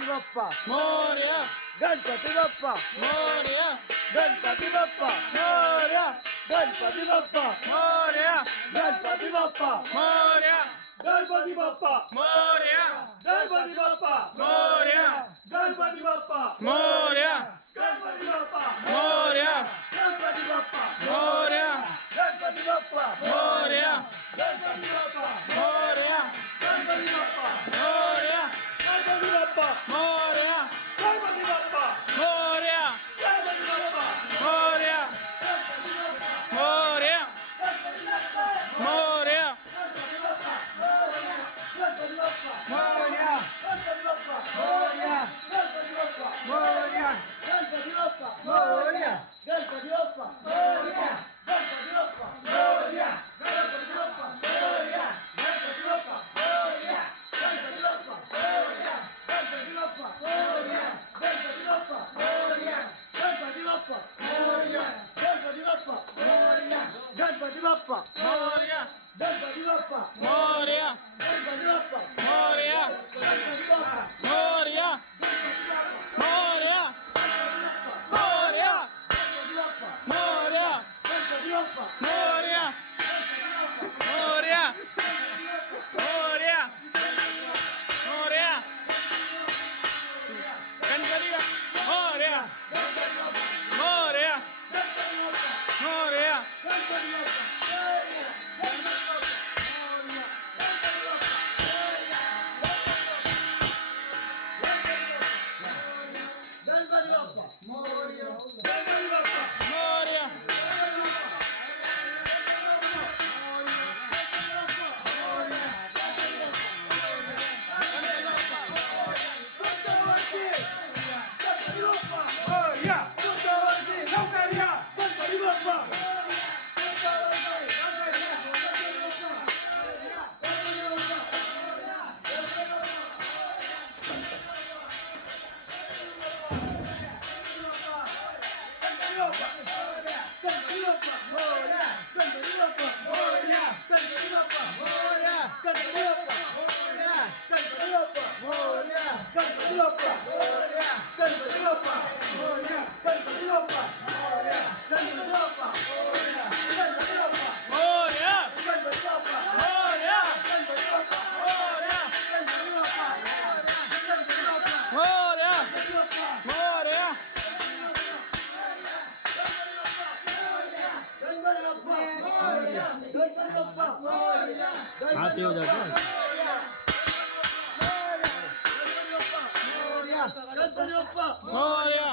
गणपती बाप्पा मोरया गणपती बाप्पा मोरया गणपती बाप्पा मोरया गणपती बाप्पा मोरया गणपती बाप्पा मोरया गणपती बाप्पा मोरया गणपती बाप्पा मोरया गणपती बाप्पा मोरया गणपती बाप्पा मोरया गणपती बाप्पा मोरया गणपती बाप्पा मोरया गणपती बाप्पा मोरया गणपती बाप्पा मोरया गणपती बाप्पा मोरया गणपती बाप्पा मोरया गणपती बाप्पा मोरया मोरया मोरया गणपती बाप्पा मोरया गणपती बाप्पा मोरया गणपती बाप्पा मोरया गणपती बाप्पा मोरया गणपती बाप्पा मोरया गणपती बाप्पा मोरया गणपती बाप्पा मोरया गणपती बाप्पा मोरया गणपती बाप्पा मोरया गणपती बाप्पा मोरया गणपती बाप्पा मोरया गणपती बाप्पा मोरया गणपती बाप्पा मोरया गणपती बाप्पा मोरया गणपती बाप्पा मोरया गणपती बाप्पा मोरया गणपती बाप्पा मोरया मोरया मोरया मोरया गणपती बाप्पा मोरया मोरया मोरया मोरया गणपती मोरया मोरया मोरया गणपती बाप्पा मोरया गणपती बाप्पा मोरया मोरया लवकर या गणपती बाप्पा मोरया मोरया मोरया मोरया हाथ ये हो जाता है गणपती बाप्पा मोरया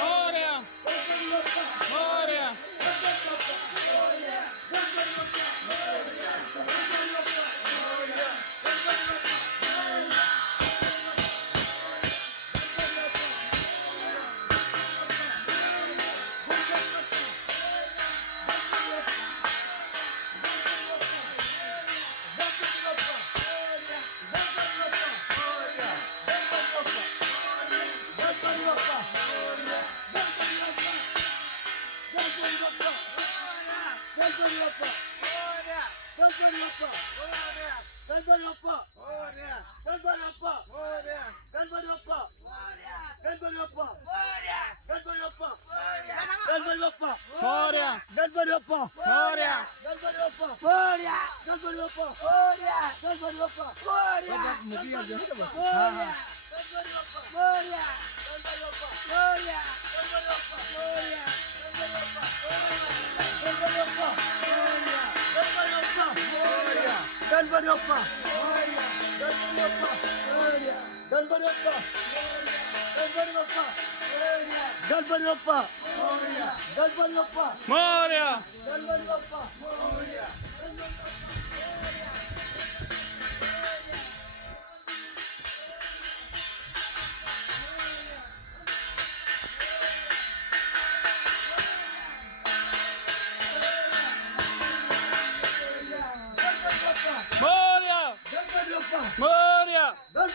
मोरया मोरया मोरया गणपती बाप्पा मोरया गणपती बाप्पा मोरया गणपती बाप्पा मोरया गणपती बाप्पा मोरया मुखी आ जाए मोरया गणपती बाप्पा मोरया गणपती बाप्पा मोरया गणपती बाप्पा मोरया गणपती बाप्पा गणपती बाप्पा गणपती बाप्पा गणपती बाप्पा गणपती बाप्पा गणपती बाप्पा मोरया गणपती बाप्पा मोरया गणपती बाप्पा मोरया